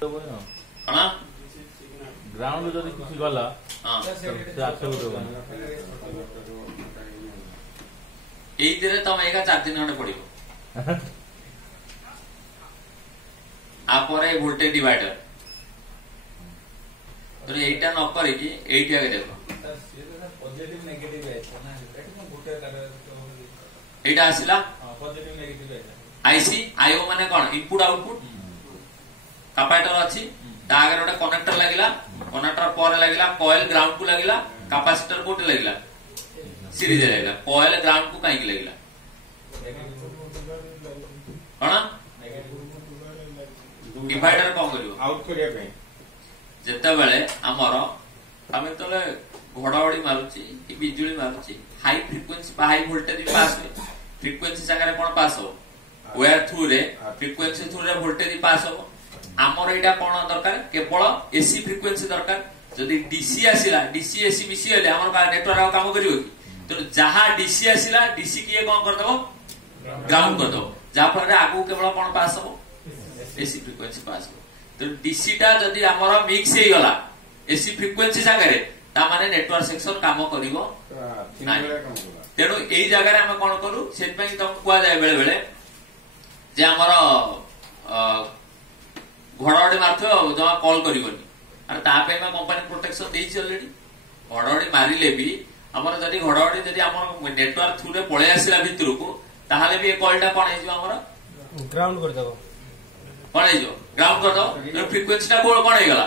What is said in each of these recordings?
कौन ग्राउंड जदि किसी गला हाँ से आक्षेप देबो एइथिरे तुम एका 4 दिन खंडे पड़िबो आपरे वोल्टेज डिवाइडर तो एटा न करे कि एइटा के देखो पॉजिटिव नेगेटिव है ना एटा गुटे एटा आसिला पॉजिटिव नेगेटिव है आईसी आईओ माने कोन इनपुट आउटपुट कैपेसिटर अछि ता आगे गोटे कनेक्टर लागिला कनेक्टर पर लागिला कॉइल ग्राउंड को लागिला कैपेसिटर कोटे लागिला सीरीज लागिला कॉइल ग्राउंड को काई लागिला कोन डिवाइडर कोन करियो आउट करिया पे जेते बेले हमर हमें तले घोड़ावड़ी मारुची कि बिजुली मारुची हाई फ्रिक्वेंसी हाई वोल्टेज पास हुए फ्रिक्वेंसी जगह कोन पास हो वायर थ्रू रे फ्रिक्वेंसी थ्रू रे वोल्टेज पास हो हमर एटा कोन दरकार केवल एसी फ्रिक्वेंसी दरकार जदि डीसी आसिला डीसी एसी मिसी हेले हमर नेटवर्क काम करियो तो जहां डीसी आसिला डीसी किए कोन कर दबो ग्राउंड कर दबो जा पर आगु केवल कोन पास हो एसी फ्रिक्वेंसी पास हो तो डीसी टा जदि हमर मिक्स हे गला एसी फ्रिक्वेंसी जगह रे ता माने नेटवर्क सेक्शन काम करिवो तेणु एई जगह रे हम कोन करू सेट पई तुम कुआ जाय बेले बेले जे हमर घोड़ावड़ी मारथो जमा कॉल करिवनी अरे ता पे हम कंपनी प्रोटेक्शन देइछि ऑलरेडी घोड़ावड़ी मारिले भी हमर जदि घोड़ावड़ी जदि हमर नेटवर्क थ्रू रे पळे आसिला भितर को ताहाले भी ए कॉल टा कोन हेजो हमर ग्राउंड कर दबो कोन हेजो ग्राउंड कर दो फ्रिक्वेंसी टा कोन हे गला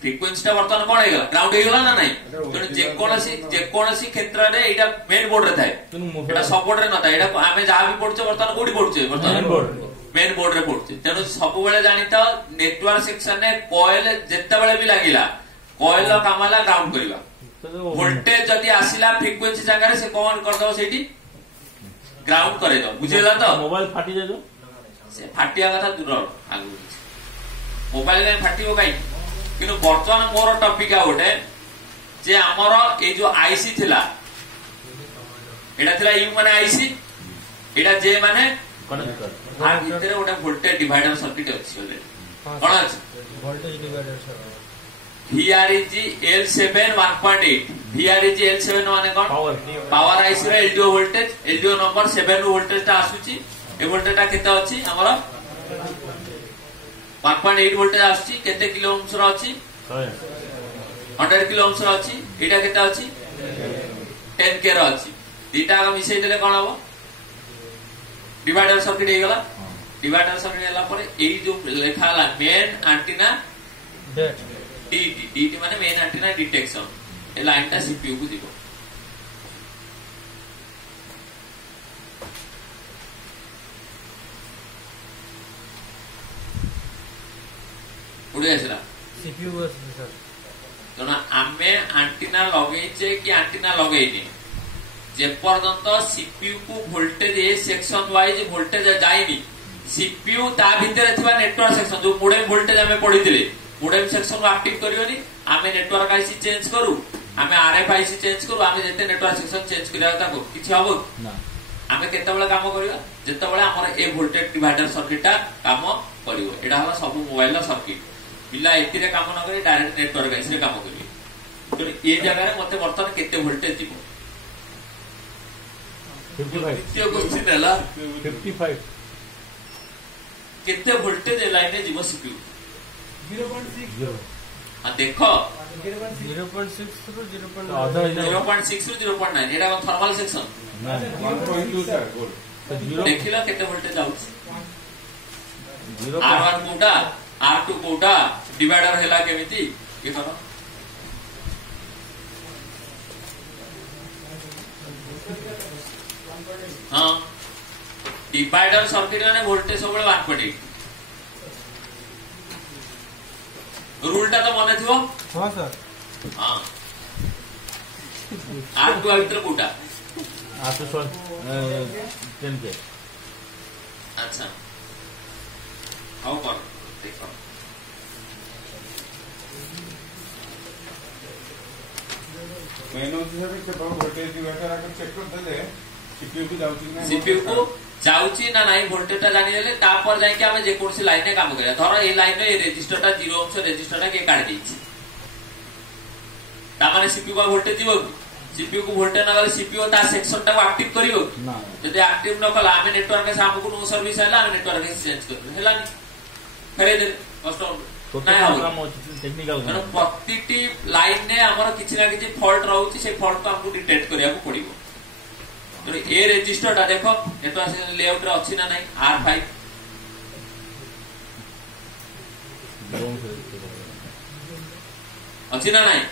फ्रिक्वेंसी टा वर्तमान कोन हे गला ग्राउंड हे गला ना नहीं तेणु जे कोनसी क्षेत्र रे एटा मेन बोर्ड रे थाए एटा सब बोर्ड रे न थाए एटा आमे जा भी पढुछे वर्तमान कोडी पढुछे वर्तमान मेन बोर्ड रे पढुछे तेणु सब बेले जानिता नेटवर्क सेक्शन ने कॉइल जेते बेले भी लागिला कॉइल ला कामला ग्राउंड करिवा वोल्टेज जदि आसिला फ्रिक्वेंसी जगह रे से कोन कर दो सेठी ग्राउंड करे दो बुझेला तो मोबाइल फाटी जाजो से फाटिया कथा दूर आगु मोबाइल में फाटिबो काई किनु वर्तमान मोर टॉपिक आ गोटे जे हमर ए जो आईसी थिला एटा थिला यू माने आईसी एटा जे माने कनेक्टर आ भीतर गोटे वोल्टेज डिवाइडर सर्किट अछि ऑलरेडी कोन अछि voltage divider sir VREG L7 1.8 VREG L7 माने कोन पावर आईसी रे एलडीओ वोल्टेज एलडीओ नंबर 7 रो वोल्टेज ता आसुची ए वोल्टेज ता केते अछि हमर 1.8 वोल्टेज आसुची केते किलो ओम्स रो अछि 100 किलो ओम्स रो अछि एटा केते अछि 10 के रो अछि दीटा का मिसै देले कोन हबो डिवाइडर सर्किट हे गला डिवाइडर सर्किट हला पर एई जो लेखा हला मेन एंटीना डेट डीटी माने मेन एंटीना डिटेक्शन ए लाइन टा सीपीयू को दिबो उड़े आसला सीपीयू सर तना आमे एंटीना लगेइचे कि एंटीना लगेइनी जे पर्यंत सीपीयू को वोल्टेज ए सेक्शन वाइज वोल्टेज जाइनी सीपीयू ता भीतर थिबा नेटवर्क सेक्शन जो मोडेम वोल्टेज हमें पढिथिले मोडेम सेक्शन को एक्टिव करियोनी आमे नेटवर्क आईसी चेंज करू आमे आरएफआईसी चेंज करू आमे जेते नेटवर्क सेक्शन चेंज करिया ताको किछि हबो ना आमे केते बेला काम करियो जेते बेला हमर ए वोल्टेज डिवाइडर सर्किट ता काम करियो एडा हला सब मोबाइल सर्किट पिला एतिरे काम न करी डायरेक्ट नेटवर्क आईसी रे काम करियो तो ए जगह रे मते वर्तमान केते वोल्टेज दिबो 55 द्वितीय क्वेश्चन हला 55 केते वोल्टेज ए लाइन रे जीवो सीपीयू 0.6 आ देखो 0.6 ରୁ 0.6 ରୁ 0.9 एडा थर्मल सेक्शन ना 1.2 सर गोल तो 0 देखिला केते वोल्टेज आउछ 0 R1 कोटा R2 कोटा डिवाइडर हैला केमिति ये करो हां डिवाइडर सर्किट ने वोल्टेज सब 1.8 रूल टा तो मने थिबो हां सर हां R2 भीतर कोटा आप तो 10 के अच्छा हाउ कर देखो मैंने उसे भी केवल वोल्टेज डिवाइडर आकर चेक कर देले सीपीयू को जाउची ना सीपीयू को जाउची ना नाही वोल्टेजटा जानिले तापर जाई कि आमे जे कोनसी लाइन में काम करिया धर ए लाइन ए रेजिस्टरटा 0 ओम से रेजिस्टरटा के काट देछि ता माने सीपीयू का वोल्टेज जीवो सीपीयू को वोल्टेज ना गले सीपीयू ता सेक्शन टा एक्टिव करियो ना यदि एक्टिव न कला आमे नेटवर्क के सामने को नो सर्विस आला आमे नेटवर्क के चेंज कर हेला नि करे दे कस्टमर ना हो टेक्निकल माने प्रतिटी लाइन ने हमर किछि ना किछि फॉल्ट रहउची से फॉल्ट को हमको डिटेक्ट करिया को पड़िबो तो ए रजिस्टर टा देखो नेटवर्क लेआउट रे अछि ना नहीं R5 अछि ना नहीं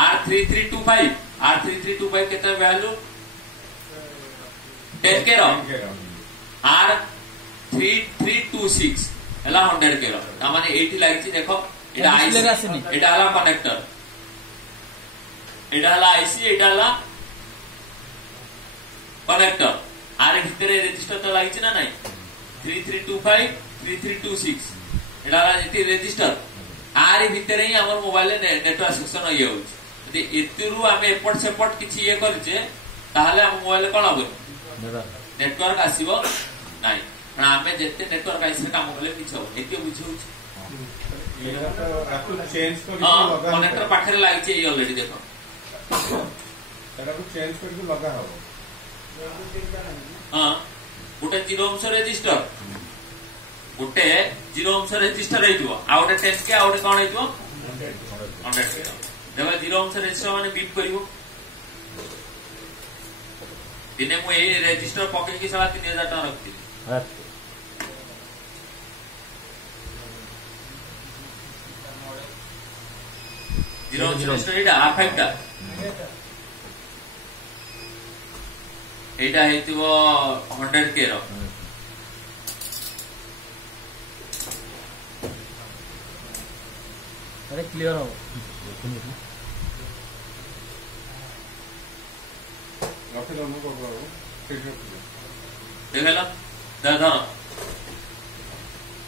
R3325 केते वैल्यू 10 के रो R3326 हला 100 के रो ता माने 80 लागिछि देखो एटा आईसी एटा हला कनेक्टर एटा हला आईसी एटा हला कनेक्टर आरे भितरे रजिस्टर तो लागिछि ना नहीं 3325 3326 एटा जेति रजिस्टर आरे भितरे ही हमर मोबाइल नेटवर्क सेक्शन होय होछि यदि एतिरु आमे एपट सेपट किछि ये करजे ताहाले हम मोबाइल कोन होबो नेटवर्क आसीबो नाही पण आमे जेते नेटवर्क आइसे काम करले किछ हो एते बुझौछि एटा तो आपको चेंज कर लगा कनेक्टर पाखरे लागिछि ए ऑलरेडी देखो एटा को चेंज करके लगा हो हां गोटे 0 ओम से रजिस्टर गोटे 0 ओम से रजिस्टर हेइतो आ गोटे 10 के आ गोटे कोन हेइतो 100 के देखो 0 ओम से रजिस्टर माने बीप करिवो दिने मु ए रजिस्टर पके की साला 3000 टका रखती 0 ओम से रजिस्टर एटा R5 टा एटा हेतिबो 100 के रो अरे क्लियर हो रखे दो को बाबू ठीक है देखला दादा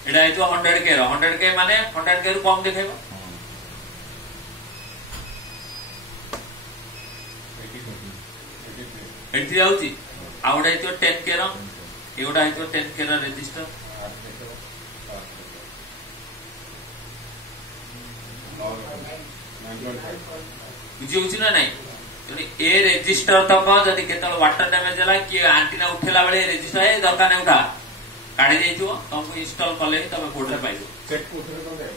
एटा हेतिबो 100 के रो 100 के माने 100 के रु कम देखेबो एठी आउची आउडा हेतिबो 10 के रो एउडा हेतिबो 10 के रो रजिस्टर बुझी होची ना नहीं तनी ए रजिस्टर तक जदी केतल वाटर डैमेज होला कि एंटीना उठेला बेले रजिस्टर ए दरकार नै उठा काढी देइथिबो तुमको इंस्टॉल करले तमे बोर्ड रे पाइबो चेक उठे तो दे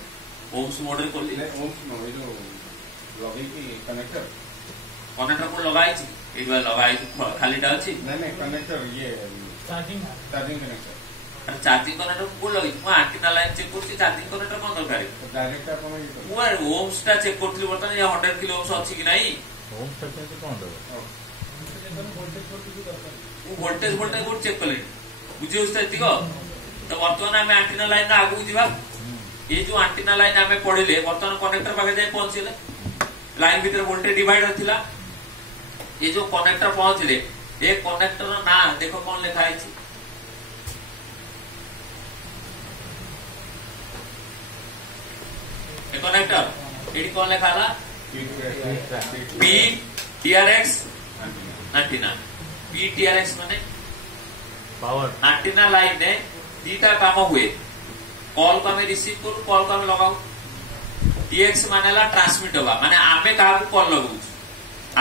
ओम्स मोड रे करली ओम्स नो ये जो लॉगिंग की कनेक्टर को लगाई छी एक बार लगाई खालीटा अछि नहीं कनेक्टर ये चार्जिंग कनेक्टर अरे चार्जिंग कनेक्टर को लगी मु एंटीना लाइन चेक करछि चार्जिंग कनेक्टर कोन दरकार डायरेक्ट अपन ये मु ओम्स टा चेक करथि बर्तन ये 100 किलो ओम्स अछि कि नाही होम सेक्शन से कौन दो वोल्टेज को चेक कले बुझे उस्तादी को तो वर्तमान आमे एंटीना लाइन आगु जीवा ये जो एंटीना लाइन आमे पड़िले वर्तमान कनेक्टर पाके जाय पहुंचले लाइन भीतर वोल्टेज डिवाइडर थिला ये जो कनेक्टर पहुंचले ए कनेक्टर ना देखो कौन लिखा है ए कनेक्टर एडी कौन लिखा ला P TRX antenna P TRX माने पावर एंटीना लाइन ने दीटा काम हुए कॉल को हमें रिसीव करू कॉल को हमें लगाऊ TX मानेला ट्रांसमिट होगा माने आमे कहा को कॉल लगाऊ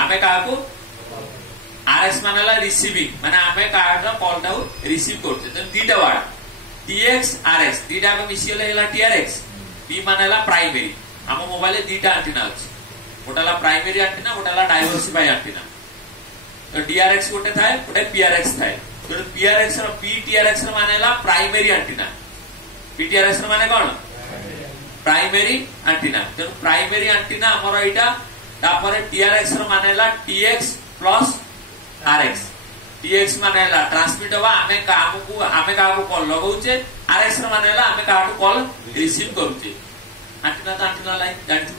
आमे कहा को RX मानेला रिसीविंग माने आमे कहा को कॉल टाउ रिसीव करते तो दीटा वर्ड TX RX दीटा को मिसिले हैला TRX P मानेला प्राइमरी हम मोबाइल दीटा एंटीना अछि गोटाला प्राइमरी एंटीना गोटाला डाइवर्सिफाई एंटीना तो DRX गोटे थाए गोटे PRX थाए तो PRX रो PTRX रो मानेला प्राइमरी एंटीना PTRX रो माने कोन प्राइमरी एंटीना तो प्राइमरी एंटीना हमर एटा तापर TRX रो मानेला TX प्लस RX TX मानेला ट्रांसमिट होवा आमे का को कॉल लगाउचे RX रो मानेला आमे का को कॉल रिसीव करूचे एंटीना तो एंटीना लाइन जानछु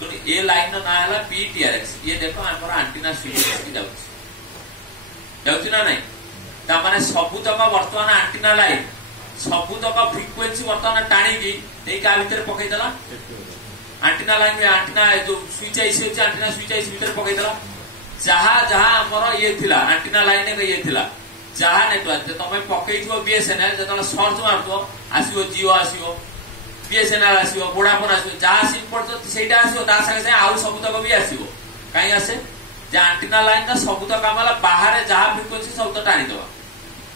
तो ए लाइन ना हला PTRX ये देखो हमर एंटीना स्विच की जाउची ना नहीं ता माने सबु तक वर्तमान एंटीना लाइन सबु तक फ्रीक्वेंसी वर्तमान टाणी की ए का भीतर पकई देला एंटीना लाइन में एंटीना जो switch IC antenna switch IC भीतर पकई देला जहां जहां हमर ये थिला एंटीना लाइन रे ये थिला जहाँ नेटवर्क तुम पकई बीएसएनएल जो सर्च मार आसो जिओ आसो बीएसएनएल आसो वोडाफोन आसो जहाँ सिम पड़ो से आसो सागे आउ सबुतक भी आसो कहीं आसे जे आंटीना लाइन सबुतक आम बाहर जहाँ फ्रिक्वेन्सी सबुत टाणीदे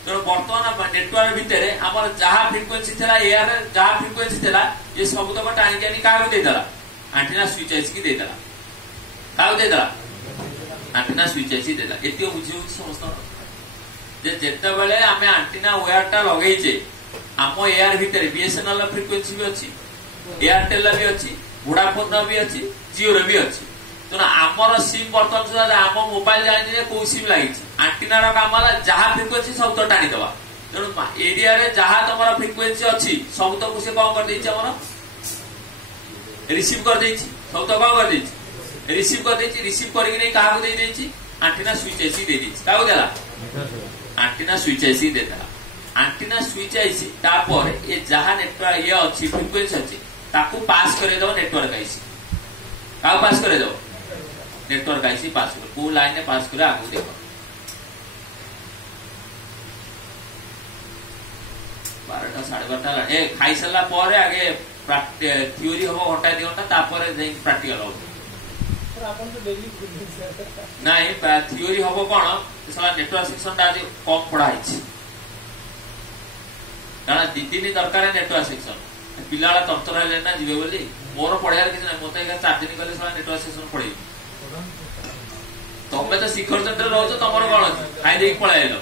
तेणु बर्तमान नेटवर्क भितर आम जहाँ फ्रिक्वेन्सी था एयर जहाँ फ्रिक्वेन्सी था ये सबुतक टाणिक आनी क्या देदेला आंटीना स्विच आईसी देदेला क्या देदेला आंटीना स्विच आईसी देदेला एत बुझे समस्त जिते बड़े आम आंटीना वेयरटा लगे आम एयर भितर बीएसएनएल फ्रिक्वेन्सी भी अच्छी एयरटेल भी अच्छी वोडाफोन भी अच्छी जिओ भी अच्छी तेना आमर सिम बर्तमान सुधा आम मोबाइल जानी कौ सिम लगी आंटीनार काम जहाँ फ्रिक्वेन्सी सब तो टाणीदे तेणु एरिया जहाँ तुम फ्रिक्वेन्सी अच्छी सब तक से कौन कर रिसीव कर सब तो कौन कर रिसीव कर रिसीव करके क्या आंटीना स्विच आईसी दे क्या देला आंटीना स्विच आईसी देदेला आंटीना स्विच आईसी तापर ये जहाँ नेटवर्क ये अच्छी फ्रिक्वेन्सी अच्छी ताकू पास करदे नेटवर्क आईसी क्या पास करदे नेटवर्क आईसी पास कर को लाइन में पास करे आगु देख 12टा 12:30 ए खाई सारा पर आगे थ्योरी हम घंटा 2 घंटा तापर प्रैक्टिकल हो नहीं थ्योरी हम कौन सारा नेटवर्क सेक्शन टा आज कम पढ़ाई कारण 2 दिन दरकार नेटवर्क सेक्शन पिला तंत्र है ना जीवे बोली मोर पढ़ार किसी ना मत 4 दिन गले सारा नेटवर्क सेक्शन पढ़े तमें तो शिखर चंद्र रोज तुम कौन अच्छी खाई दे पलैल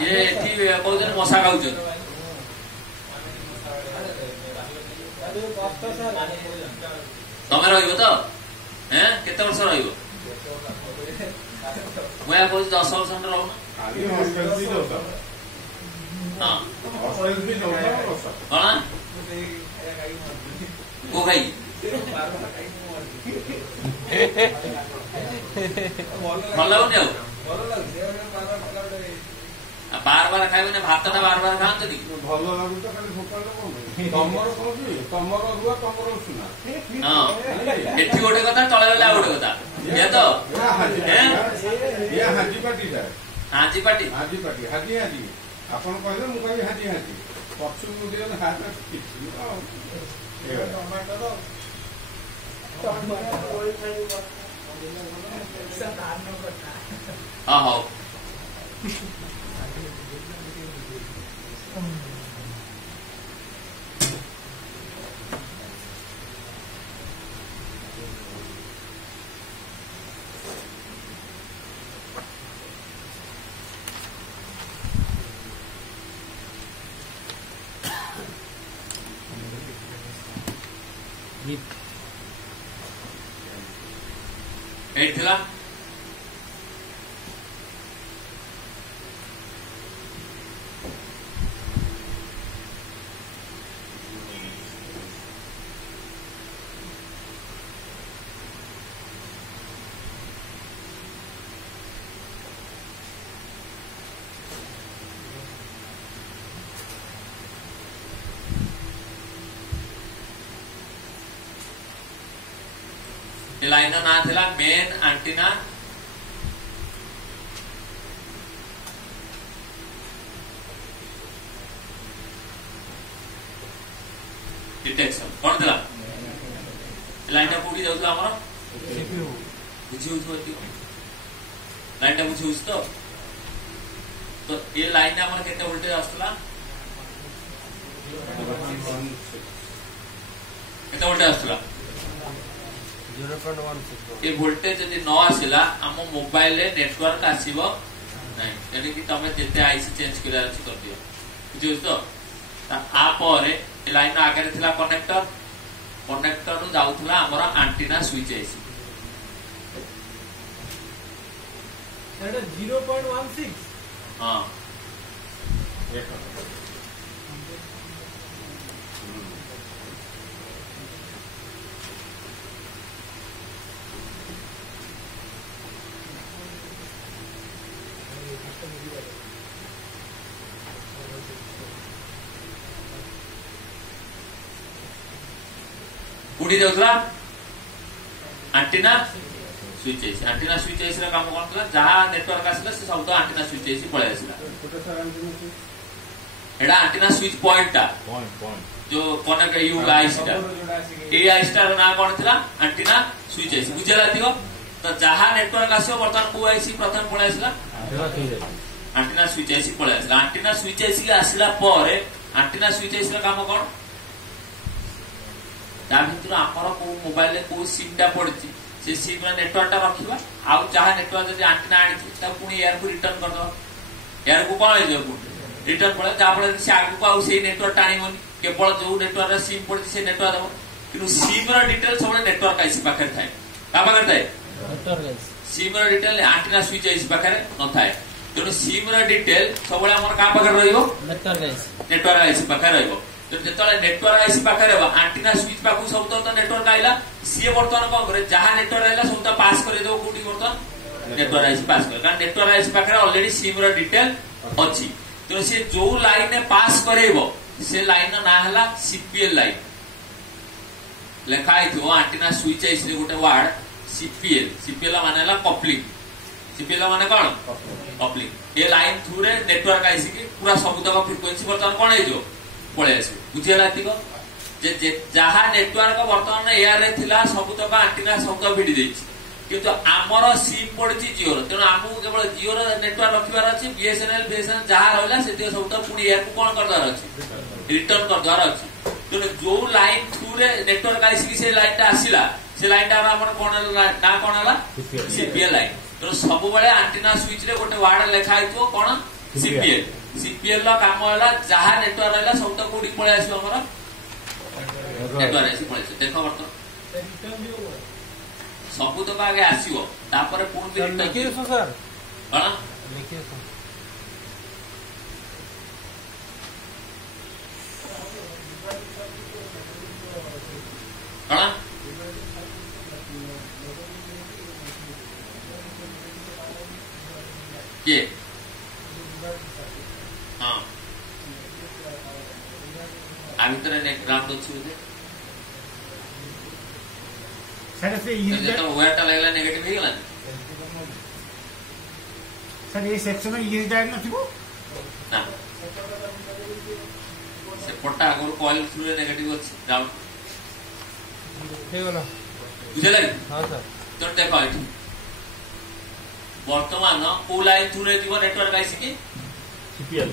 ये कहते मशा खाऊ तमें रहा केते वर्ष रहा मुझे कह 10 वर्ष रहूना कौन को खाई भल लगुनि बार बार खाइबे ना भात टा बार बार खाते भल लगुच खाली तमर तमर रुआ तमर सुना एठी गोटे कथा तळे गले आ गोटे कथा ये तो ये हाजी पार्टी था हाजी पार्टी हाजी पार्टी हाजी हाजी आपण कहले मु कहि हाजी हाजी पक्षु मुदियो हाथ किछि टमाटर हाँ हाँ एठला लाइन ना थिला मेन एंटीना डिटेक्शन कौन थिला लाइन टा कोडी जाउला हमर सीपीयू बुझिउ थोती लाइन टा बुझिउ तो ये लाइन हमर केते वोल्टेज आस्तला केते वोल्टेज आस्तला 0.16 ये वोल्टेज यदि न आसिला आम मोबाइल नेटवर्क आसीबो नहीं यानी कि तमे जेते आईसी चेंज करा अछि कर दियो बुझियो तो आ परे ए लाइन आगे थिला कनेक्टर नु जाउथला हमर एंटीना स्विच आईसी एटा 0.16 हां उड़ी जाउथला antenna switch IC antenna switch IC ର କାମ କଣ ଥିଲା ଯାହା ନେଟୱାର୍କ ଆସିଲା ସେ ସବୁ ଆଣ୍ଟିନା ସୁଇଚ୍ ଏସି ପଳେଇ ଆସିଲା ଗୋଟେ ସାର୍ ଆଣିଛନ୍ତି ଏଟା ଆଣ୍ଟିନା ସୁଇଚ୍ ପଏଣ୍ଟଟା ପଏଣ୍ଟ जो कनेक्ट यू आईसीटा ए आईसीटा ना कौन थिला एंटीना स्विच आईसी बुझेला थियो तो जहा नेटवर्क आसीओ वर्तमान को आईसी प्रथम पळे आसीला एंटीना स्विच आईसी पळे आसीला एंटीना स्विच आईसी के आसीला परे एंटीना स्विच आईसी रा काम कोन ता भितर हमर को मोबाइल ले को सिम टा पड़ची से सिम रा नेटवर्क टा रखिबा आ जहा नेटवर्क जदी एंटीना आनी ता पुनी एयर को रिटर्न कर दो एयर को कोन आइ जो रिटर्न पळे जा पळे से आगु को आ से नेटवर्क टाणीबनी केवल जो नेटवर्क सिम पड़ी से नेटवर्क दब कि सिम डिटेल सब नेटवर्क आईसी पाखे थाए का पाखे थाए SIM detail antenna switch IC पाखे न थाए तेणु सिम डिटेल सब का पाखे रहिबो नेटवर्क आईसी पाखे रहिबो तो जेतले नेटवर्क आईसी पाखे रहबा एंटीना स्विच पाखु सब तो नेटवर्क आइला सी वर्तमान कोन करे जहां नेटवर्क आइला सब तो पास कर देबो कोठी वर्तमान नेटवर्क आईसी पास कर कारण नेटवर्क आईसी पाखे ऑलरेडी सिम डिटेल अछि तो से जो लाइन ने पास करेबो से लाइन ना हला सीपीएल लाइन लेखा थो एंटीना स्विच आईसी गोटे वर्ड सीपीएल माने हला कपलिंग सीपीएल माने कोन कपलिंग ए लाइन थ्रू रे नेटवर्क आईसी की पूरा सब तक फ्रीक्वेंसी वर्तमान कोन हे जो पळे आसी बुझेला तिको जे जहा नेटवर्क वर्तमान एआर रे थिला सब तक एंटीना सब तक भिडी देछि किंतु आमर सिम पड़ची जियो तेणु आमको केवल जियो नेटवर्क रखिबार अछि बीएसएनएल जहा रहला से सब तक पुनी एआर को कोन करदार अछि रिटर्न करदार अछि तेणु जो लाइन थ्रू रे नेटवर्क आईसी से लाइन टा आसीला से लाइन टा हमर कोन ना कोन हला सीपीएल लाइन तेणु सब बेले एंटीना स्विच रे गोटे वर्ड लेखा आइतो कोन सीपीएल ला काम होला जहा नेटवर्क रहला सब तक कोडी पळे आसी हमर नेटवर्क आईसी पळे देखो बर्तन सबू तो आगे आसीबो तापर पुणी लिखियो सर कोन लिखियो सर कोन के हां आ भितर ने ग्राउंड अछि बोले सर से ये तो वेटा लागला नेगेटिव हे गेला सर ये सेक्शन में ये डायरेक्ट न थिबो ना से पट्टा अगर कॉइल थ्रू रे नेगेटिव अछि ग्राउंड हे गेला बुझेला हां सर तो देखो एठी वर्तमान को लाइन थ्रू रे दिबो नेटवर्क आईसी की सीपीएल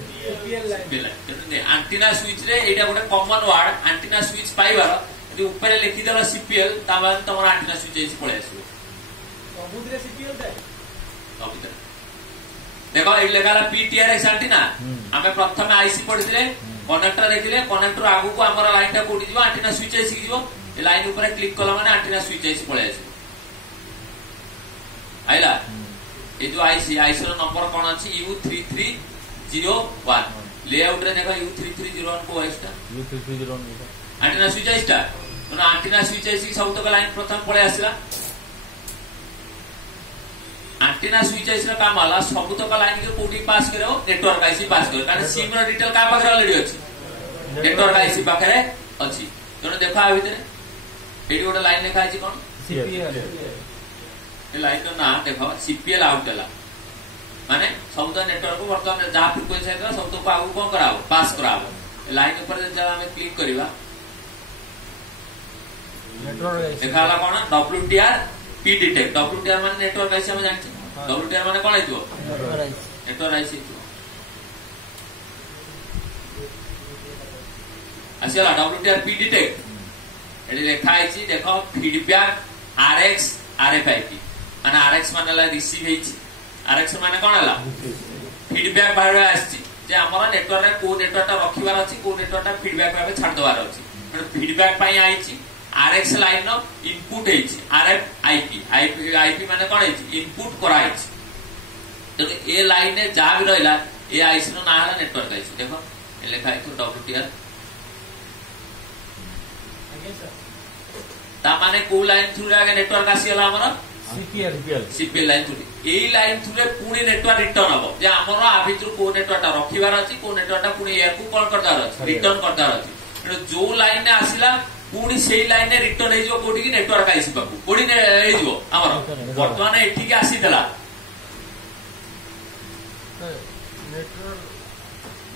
लाइन एंटीना स्विच रे एटा गोटे कॉमन वर्ड एंटीना स्विच पाइबार जो ऊपर लिखि देला सीपीएल ताबान तमरा एंटीना स्विच एसी पळे आसीबो सबुद्रे सीपीएल दे सबुद्रे देखो ए लेखाला पीटीआरएक्स एंटीना हमें प्रथम आईसी पढिथिले कनेक्टर देखिले कनेक्टर आगु को हमर लाइन टा कोठी जीवो एंटीना स्विच एसी जीवो ए लाइन ऊपर क्लिक कला माने एंटीना स्विच एसी पळे आसीबो आइला ए जो आईसी रो नंबर कोन अछि U3301 लेआउट रे देखो U3301 को आईसी टा U3301 एंटीना स्विच आईसी टा तो एंटीना स्विच आईसी सब तक लाइन प्रथम पळे आसीला एंटीना स्विच आईसी रा काम होला सब तक लाइन के कोठी पास करो नेटवर्क आईसी पास करो कारण सिम रो डिटेल का पाखरे ऑलरेडी अछि नेटवर्क आईसी पाखरे अछि तो देखो आ भीतर एडी गोटे लाइन लिखा अछि कोन सीपीएल ए लाइन तो ना देखो सीपीएल आउट होला माने सब तो नेटवर्क को वर्तमान जहा फ्रीक्वेंसी है सब तो आगु कोन कराओ पास कराओ लाइन ऊपर जब हम क्लिक करबा नेटवर्क देखाला कोन WTR P डिटेक्ट WTR माने नेटवर्क आईसी हम जानछि WTR माने कोन आइतो नेटवर्क आईसी आसीला WTR P डिटेक्ट एडी लेखा आइछि देखो फीडबैक RX RFID माने RX माने ला रिसीव हेछि RX माने कोन हला फीडबैक बाहर आछि जे हमर नेटवर्क रे को नेटवर्क रखिबार अछि को नेटवर्क फीडबैक भाबे छाड़ दबार अछि फीडबैक पई आइछि RX लाइन इनपुट हेछि IP माने कोन हेछि इनपुट करा हेछि तो ए लाइन ने जा भी रहला ए आईसी नो ना हला नेटवर्क आईसी देखो ए लेखा है तो WTR ता माने को लाइन थ्रू रे आगे नेटवर्क आसी हला हमर CPL line through a line through रे पुणी नेटवर्क रिटर्न हबो जे हमर आ भितर को नेटवर्क रखिबार अछि को नेटवर्क पुणी एयर को कॉल करदार अछि रिटर्न करदार अछि जो लाइन ने आसीला पुणी से लाइन रिटर्न होगी कि नेटवर्क आईसी पाखु कोड़ी आमर बर्तमान एठिक आसीला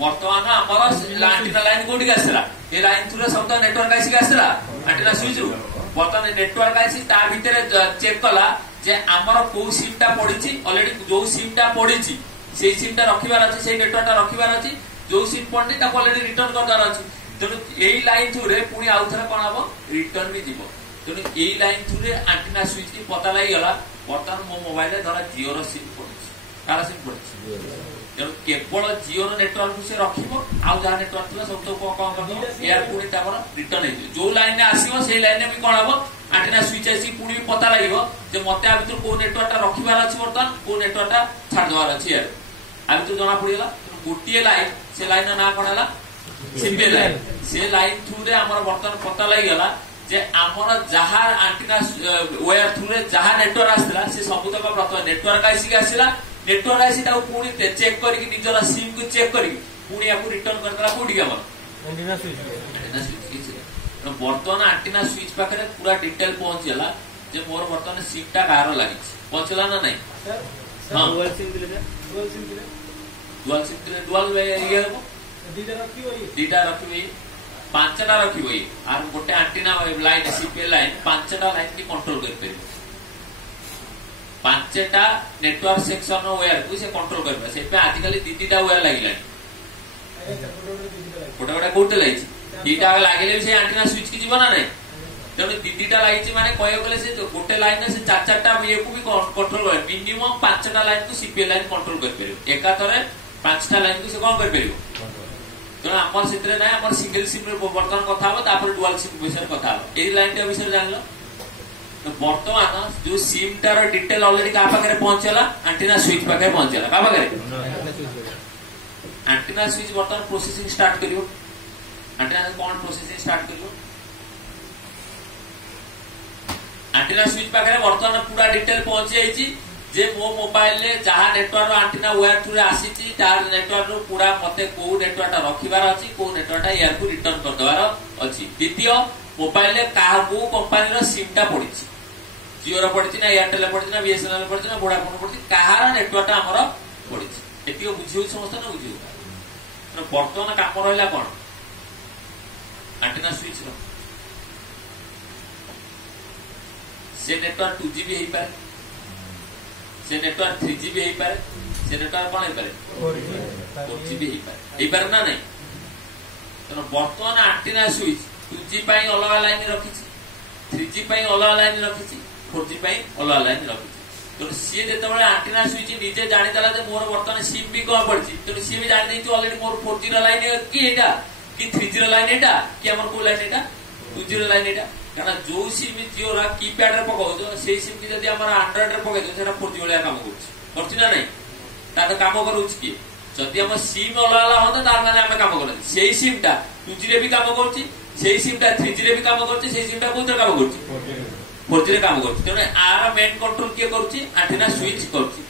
बर्तमान आमर आंटीना लाइन कोड़ी आसला ये लाइन थ्रू सब नेटवर्क आईसी आसला आंटीना स्विच रु बर्तमान नेटवर्क आईसी ता भितर चेक कला जे आमर को सिमटा पड़ी ऑलरेडी जो सिमटा पड़ी से सिमटा रखिबार अछि से नेटवर्कटा रखिबार अछि जो सिम पड़नी ताको ऑलरेडी रिटर्न करदार अछि तेणु यही लाइन थ्रू रे पुणी आउ थे कौन हम रिटर्न भी जीव तेणु यही लाइन थ्रू रे आंटीना स्विच की पता लगिगला बर्तमान मो मोबाइल धर जिओ रो सिम पड़ी तार सिम पड़ी तेणु केवल जिओ रो नेटवर्क से रखिबो आउ जहा नेटवर्क थला सब तो कौन कर एयर पुणी तापर रिटर्न हे जो लाइन ने आसीबो से लाइन ने भी कौन हम आंटीना स्विच आसी पुणी भी पता लगिबो जे मते आ भितर को नेटवर्कटा रखिबार अछि बर्तमान को नेटवर्कटा छाड़ देबार अछि यार आ भितर जना पड़िला गोटिए लाइन से लाइन ना कोन हला सिंपल लाइन से लाइन थ्रू रे हमर बर्तन पता लगिगला जे हमर जहा आंटीना वायर थ्रू रे जहा नेटवर्क आसला से सब तक प्रथम नेटवर्क आईसी के आसीला नेटवर्क आईसी ता पुणी चेक करके निजरा सिम को चेक करके पुणी आपको रिटर्न कर देला कोडी के हमर एंटीना स्विच तो बर्तमान आंटीना स्विच पाखरे पूरा डिटेल पहुंचला जे मोर बर्तमान सिमटा कार लागि पहुंचला ना नहीं सर हां डुअल सिम दिले डुअल सिम डुअल ये हो दीटा रखिबे पांचटा रखिबे आर गोटे आंटीना लाइन सीपीएल लाइन पांचटा लाइन की कंट्रोल कर परिबो पांचटा नेटवर्क सेक्शन वायर को से कंट्रोल करबे से पे आजिकली दीटा वायर लागिलानी गोटे गोटे कोटे लागिछि दीटा लागिले भी से आंटीना स्विच की जीवन ना तेणु दीटा लागिछि माने कहे गले से गोटे लाइन से चार चारटा ये को भी कंट्रोल करे मिनिमम पांचटा लाइन को सीपीएल लाइन कंट्रोल कर परिबो एका थरे पांचटा लाइन को से कोन कर परिबो तेणु आम से ना आम सिंगल सिम बर्तमान कथा हम डुअल सिम विषय कथा ये लाइन टा विषय जान बर्तमान जो सिम टार डिटेल ऑलरेडी क्या पाखे पहुंचला आंटीना स्विच पाखे पहुंचला क्या पाखे आंटीना स्विच बर्तमान प्रोसेसिंग स्टार्ट करियो आंटीना कौन प्रोसेसिंग स्टार्ट करियो आंटीना स्विच पाखे बर्तमान पूरा डिटेल पहुंची जाइए जे मो मोबाइल ले जहा नेटवर्क आंटीना वायर थ्रू आसीची तार नेटवर्क रो पूरा मते को नेटवर्कटा रखिबार अछि को नेटवर्कटा एयर को रिटर्न कर देबार अछि द्वितीय मोबाइल ले का को कंपनी रो सिमटा पड़िछि जियो रो पड़िछि ना एयरटेल पड़िछि ना बीएसएनएल पड़िछि ना वोडाफोन पड़िछि काहार नेटवर्कटा हमर पड़िछि एतियो बुझियो समस्त ना बुझियो तो बर्तमान काम रहला कोन आंटीना स्विच रो से नेटवर्क 2G भी हेइ पारे से नेटवर्क 3G भी पारे से नेटवर्क कौन पारे 4G भी पारे ना नहीं तो बर्तमान आंटीना स्विच 2G पाई अलग लाइन रखी 3G पाई अलग लाइन रखी 4G पाई अलग लाइन रखी तो सी जो आंटीना स्विच निजे जानीदेला मोर बर्तमान सिम भी कौन पड़ी तो सी भी जानी अलरेडी मोर 4G लाइन कि एटा कि 3G लाइन एटा कि हमर को लाइन एटा 2G लाइन एटा कारण जो सिम जिओ रा कीपैड रे पकाउ से सिम की जदी हमर एंड्रॉइड रे पकाइ सेटा 4G वाला काम करछि ना नहीं ताके काम करूछि कि जदी हम सिम अलग होता तार माने हम काम करछि सेही सिमटा 2G रे भी काम करछि सेही सिमटा 3G रे भी काम करछि सेही सिमटा कोथरे काम करछि 4G रे काम करछि तेने आर मेन कंट्रोल के करछि एंटीना स्विच करछि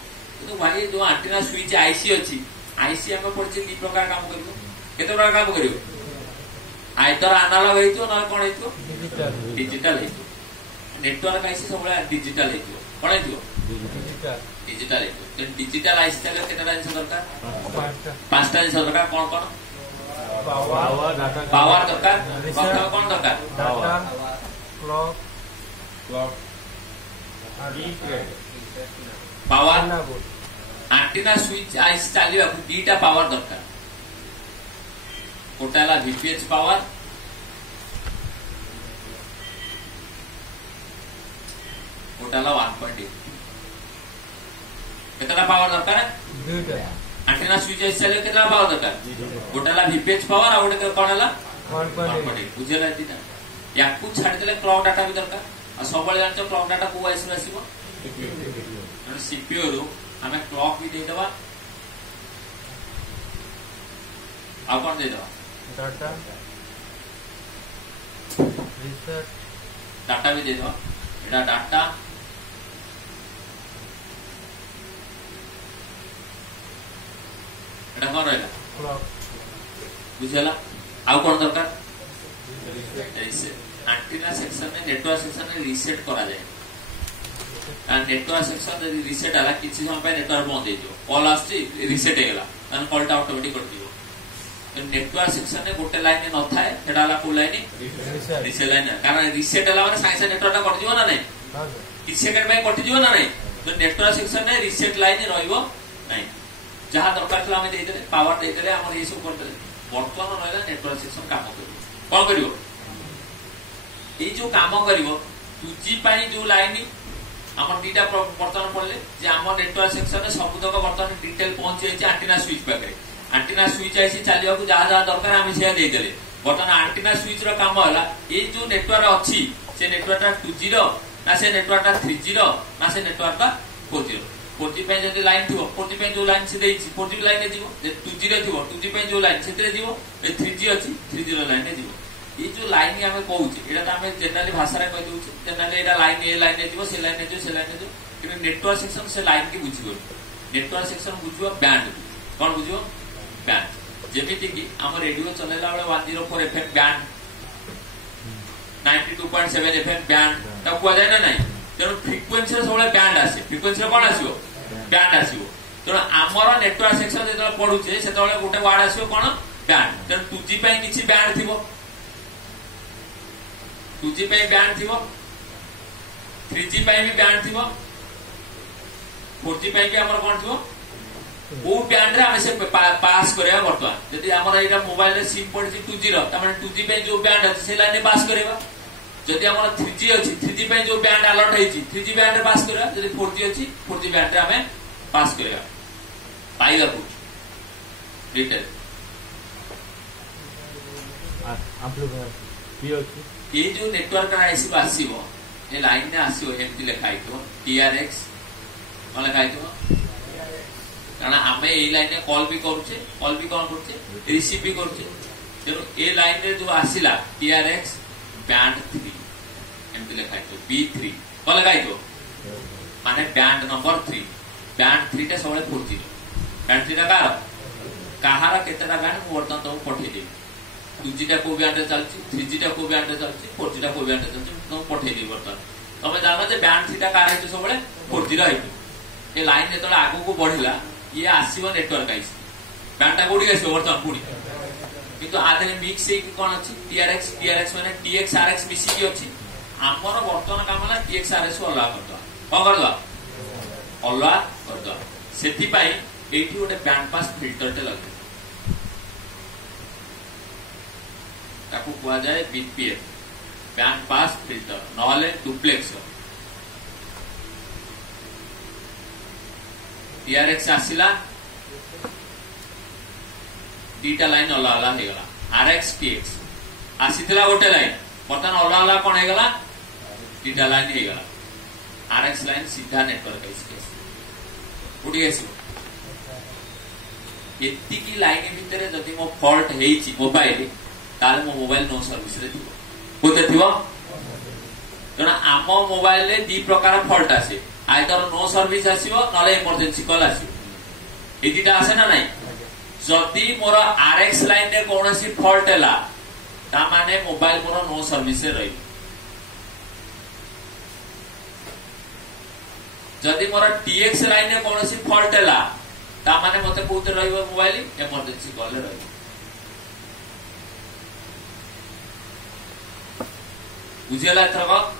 तो भाई जो एंटीना स्विच आईसी अछि आईसी हम पड़छि दी प्रकार काम करियो केते प्रकार काम करियो आइदर एनालॉग हेतो ना कोन हेतो डिजिटल हेतो नेटवर्क आईसी सब डिजिटल हेतो कोन हेतो डिजिटल हेतो तो डिजिटल आईसी चले केतना जिंस दरकार पांचटा जिंस दरकार कोन कोन पावर दरकार पावर कोन दरकार data clock power antenna switch IC चलिबा दीटा पावर दरकार कोटाला VPH पावर कोटाला 1.8 कितना पावर दरकार एंटीना स्विच चले कितना पावर दरकार कोटाला VPH पावर और गोटे कोन हला 1.8 बुझेला दिना याकू छाडी देले क्लॉक डाटा भी दरकार आ सबले जानतो क्लॉक डाटा को आइसो आसीबो CPU रो हमें क्लॉक भी दे देबा आ कोन दे देबा डाटा रिसेट डाटा भी दे दो एटा डाटा एटा कोन रहला क्लॉक बुझला आउ कोन दरकार आंटीना सेक्शन में नेटवर्क सेक्शन में रिसेट करा जाए नेटवर्क सेक्शन जब रिसेट आला किसी समय पे नेटवर्क बंद हो कॉल आसी रिसेट हेगला माने कॉल ऑटोमेटिक कर दियो नेटवर्क सेक्शन में गोटे लाइन न थाए सेटा वाला को लाइन रिसेट लाइन कारण रिसेट हला माने साइंस नेटवर्क कट दियो ना नहीं किसी सेकंड में कट दियो ना नहीं तो नेटवर्क सेक्शन में रिसेट लाइन रहइबो नहीं जहां दरकार थला हमें देइतले पावर देइतले हमर ये सब करतले वर्तमान रहला नेटवर्क सेक्शन काम करियो कोन करियो ए जो काम करियो 2G पाई जो लाइन हमर दीटा वर्तमान पड़ले जे हमर नेटवर्क सेक्शन में सबुतक वर्तमान डिटेल पहुंची जाय एंटीना स्विच पाके एंटीना स्विच आइसी चलिया को जहां जहां दरकार हम से दे देले वर्तमान एंटीना स्विच रो काम होला ए जो नेटवर्क अछि से नेटवर्क 2G रो ना से नेटवर्क 3G रो ना से नेटवर्क 4G रो 4G पे जदी लाइन थिवो 4G पे जो लाइन से देछि 4G लाइन जीवो जे 2G रे थिवो 2G पे जो लाइन सेतरे जीवो ए 3G अछि 3G रो लाइन जीवो ये जो लाइन हमें कहूचे एटा तो हमें जनरली भाषा रे कह दूचे जनरली एटा लाइन ए लाइन जीवो से लाइन जीवो से लाइन जीवो कि नेटवर्क सेक्शन से लाइन की बुझिबो नेटवर्क सेक्शन बुझिबो बैंड कोन बुझिबो बैंड जेमिति कि हम रेडियो चलेला बेले 104 एफएम बैंड 92.7 एफएम बैंड ता को जाय ना नहीं तेरो फ्रीक्वेंसी रे सबले बैंड आसे फ्रीक्वेंसी रे कोन आसीबो बैंड आसीबो तेरो हमर नेटवर्क सेक्शन जेतले पढुचे सेतले गोटे वर्ड आसीबो कोन बैंड तेरो 2G पे किछि बैंड थिबो 2G पे बैंड थिबो 3G पे भी बैंड थिबो 4G पे भी हमर कोन थिबो वो बैंड रे हमें से पास करेबा वर्तमान यदि हमर एटा मोबाइल रे सिम पड़छि 2G रो त माने 2G पे जो बैंड अछि से लाइन पास करेबा जदि हमर 3G अछि 3G पे जो बैंड अलर्ट हेछि 3G बैंड रे पास करेबा जदि 4G अछि 4G बैंड रे हमें पास करेबा पाइला को डिटेल आप लोग ये अछि ये जो नेटवर्क आईसी आसीबो ए लाइन ने आसीबो एमती लिखाइतो TRX माने लिखाइतो कारण हमें ए लाइन ने कॉल भी कौन करछे रिसीव भी करछे तेरो ए लाइन रे जो आसीला TRX बैंड 3 एमती लिखाइतो B3 कोन लिखाइतो माने बैंड नंबर 3 बैंड 3 टा सबले 4G बैंड 3 टा कहार केतेटा बैंड वर्तमान तो पठे दे 2G टा को बैंड चलछि 3G टा को बैंड चलछि 4G टा को बैंड चलछि तो पठे दे वर्तमान तमे जानो जे बैंड 3 टा कार है सबले 4G रहइतो ए लाइन जेतले आगु को बढ़िला ये आसीबो नेटवर्क आइसी बैंड टा कोडी आसीबो वर्तमान पुडी किंतु आधे मिक्स हे कोन अछि TRX माने TX RX मिसी की अछि हमर वर्तमान कामला TX RX को अलग करदो कोन करदो अलग करदो सेति पई एठी गोटे बैंड पास फिल्टर टे लगे ताकू कुआ जाए BPF बैंड पास फिल्टर नहले डुप्लेक्सर TRX आसिला दीटा लाइन अलग अलग हे गला RX TX आसीतला गोटे लाइन बर्तमान अलग अलग कोन हे गला दीटा लाइन हे गला RX लाइन सीधा नेटवर्क इसके उडी आसी एत्ती की लाइन भितर जदि मो फॉल्ट हेछि मोबाइल ताले मो मोबाइल नो सर्विस रे थिबो कोते थिबो जणा आम मोबाइल रे दी प्रकार फॉल्ट आसे आइदर नो सर्विस आसीबो नले इमरजेंसी कॉल आसीबो ए दिटा आसे ना नाही जदि मोर RX लाइन रे कोनोसी फॉल्ट हैला ता माने मोबाइल मोर नो सर्विस रे रही जदि मोर TX लाइन रे कोनोसी फॉल्ट हैला ता माने मते कोते रहइबो मोबाइल इमरजेंसी कॉल रे रहइबो बुझेला एथरक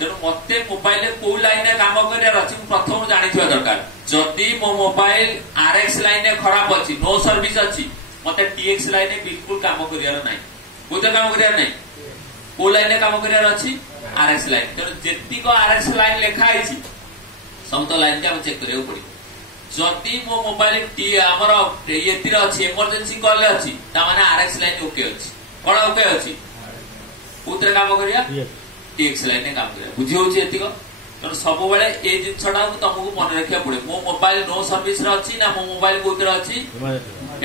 तेणु मते मोबाइल को लाइन काम कर प्रथम जानी दरकार जदि मो मोबाइल RX लाइन खराब अच्छी नो सर्विस अच्छी मते TX लाइन बिल्कुल काम करियार नाही कोते काम करियार नाही को लाइन काम करियार अच्छी RX लाइन तेणु जेतिक RX लाइन लेखा आइछि समत लाइन के हम चेक करियो पड़ी जदि मो मोबाइल टी हमर एतिर अच्छी इमरजेंसी कॉल अच्छी ता माने RX लाइन ओके अच्छी कोन ओके अच्छी कोते काम करिया TX लाइन ने काम करे बुझी होची एतिको तो सब बेले ए जिंसटा तुमको मन रखिया पड़े मो मोबाइल नो सर्विस रे अछि ना मो मोबाइल कोतर अछि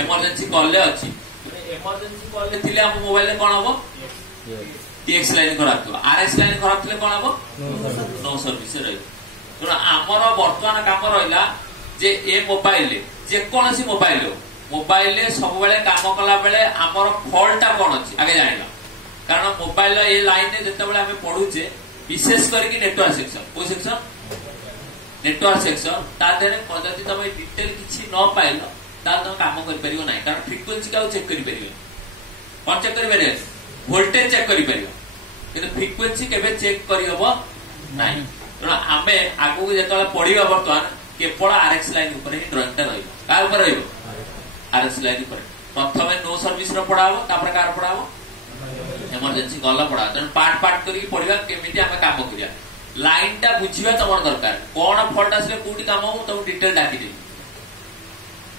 इमरजेंसी कॉल ले अछि इमरजेंसी कॉल ले थिले हम मोबाइल ले कोन हबो TX लाइन खराब तो RX लाइन खराब थिले कोन हबो नो सर्विस रे तो हमर वर्तमान काम रहिला जे ए मोबाइल ले जे कोनसी मोबाइल ले सब बेले काम कला बेले हमर फॉल्टटा कोन अछि आगे जानिला कारण मोबाइल ये लाइन में जितेबाला आम पढ़ुचे विशेष करके नेटवर्क सेक्शन को सेक्शन नेटवर्क सेक्शन तादेह जब तुम डिटेल किसी न पाइल तुम काम कर कारण फ्रिक्वेन्सी का चेक कर कौन चेक कर वोल्टेज चेक कर फ्रिक्वेन्सी केवे चेक करहब ना तेणु आम आगू जो पढ़ा बर्तमान केवल आरएक्स लाइन ही ड्रॉइंग टा आरएक्स लाइन प्रथम नो सर्विस पढ़ा हम कार पढ़ा एमरजेंसी गला पढ़ा तेणु पार्ट पार्ट करके पढ़ा केमी आम काम करिया लाइन टा बुझा तुम दरकार कौन फल्ट आसे कौटी काम हो तुम डिटेल डाकिदेवी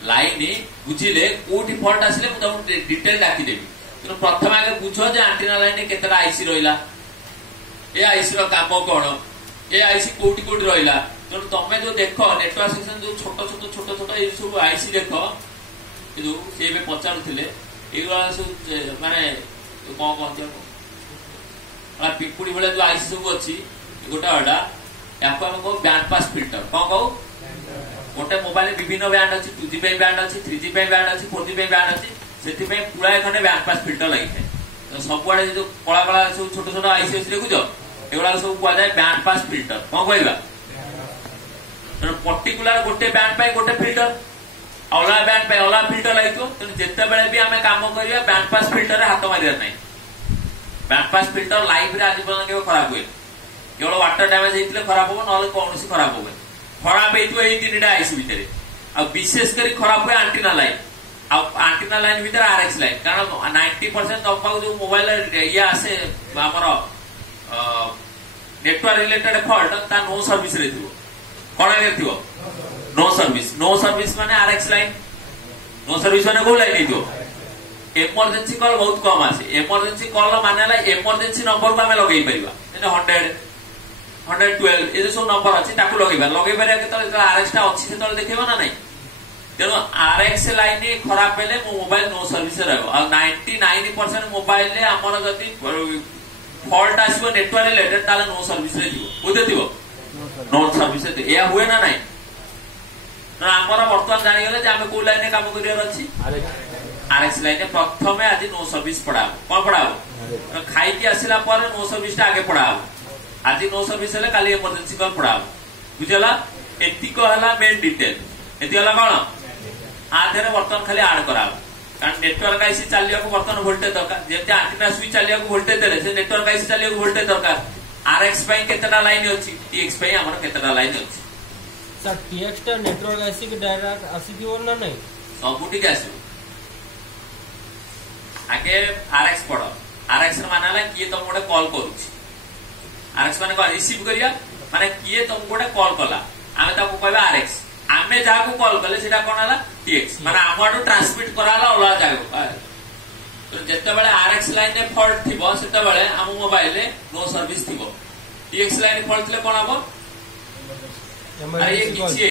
लाइन बुझिले कौटी फल्ट आसे तुम डिटेल डाकिदेवी तेणु प्रथम आगे बुझ जे आंटीना लाइन केतटा आईसी रहा ए आईसी काम कौन ए आईसी कौटी कौटी रहा तेणु तुम जो देख नेटवर्क सेक्शन जो छोट छोट ये सब आईसी देख सी पचारुले ये सब माने कौन कहते पिपुड़ी भाई जो आईसी सब अच्छी गोटा या कहो बैंड पास फिल्टर कौन कहू गोटे मोबाइल विभिन्न बैंड अच्छी 2G बैंड अच्छी 3G बैंड अच्छी 4G बैंड अच्छी से पूरा खंडे बैंड पास फिल्टर लगी था सबुआड़े जो कला कला सब छोट छोट आईसी अच्छी देखुच एगुड़ा सब कहुए बैंड पास फिल्टर कौन कहवा पर्टिकुलर गोटे बैंड गोटे फिल्टर अलग बैंड अलग फिल्टर लगे तेणु जिते भी आम कम कर बैंड पास फिल्टर हाथ मार ना बैंड पास फिल्टर लाइफ आज पर्यटन केवल खराब हुए केवल वाटर डैमेज होते खराब हम ना कौन खराब हुए खराब होता आईसी भितर विशेषकर खराब हुए आंटीना लाइन आंटीना लाइन भितर आरएक्स लाइन कारण 90% तुम जो मोबाइल ये आसे network related fault no service कौन आगे थी नो सर्विस माने आरएक्स लाइन नो सर्विस माने कौ लाइन हो एमरजेंसी कॉल बहुत कम आसे एमरजेंसी कॉल माने एमरजेंसी नंबर को आम लगे पार 100 ये सब नंबर अच्छी लगे लगे आरएक्स टा अच्छी से देखा ना नहीं तेणु आरएक्स लाइन खराब हेले मो मोबाइल नो सर्विस रहा 99% मोबाइल आमर जदि फल्ट आसो नेटवर्क रिलेटेड नो सर्विस बुझे थी नो सर्विस यह हुए ना नहीं आमर बर्तमान जानीगले आम कौ लाइन कम कर आरएक्स लाइन प्रथम आज नो सर्विस पढ़ा कौन पढ़ा खाई आसला नो सर्विस आगे पढ़ा आज नो सर्विस है काली इमरजेंसी कॉल पढ़ा बुझेगा एतिक है मेन डिटेल एति कौन आधे बर्तमान खाली आड करा कारण नेटवर्क आईसी चलिया बर्तमान वोल्टेज दरकार जमी आंटीना स्विच चलिया वोल्टेज देले से नेटवर्क आईसी चलिया वोल्टेज दरकार आरएक्स केतेटा लाइन अच्छी टीएक्स आमर केतेटा लाइन अच्छी सर टीएक्स टा नेटवर्क आईसी के डायरेक्ट आसीथिबो ना नहीं सबुटी आसो आगे आरएक्स पढ़ आरएक्स माने किए तुम गोटे कॉल करुच्छी आरएक्स माने रिसीव करिया माने किए तुम गोटे कॉल कला आमे ताको कहबा आरएक्स आमे जाको कॉल कले सेटा कोन हला टीएक्स माने आमडो ट्रांसमिट कराला ओला जागो तो जत्ते बेले आरएक्स लाइन ने फॉल्ट थिबो सेते बेले हम मोबाइल रे नो सर्विस थिबो टीएक्स लाइन फॉल्ट थिले कोन हबो अरे ये किछि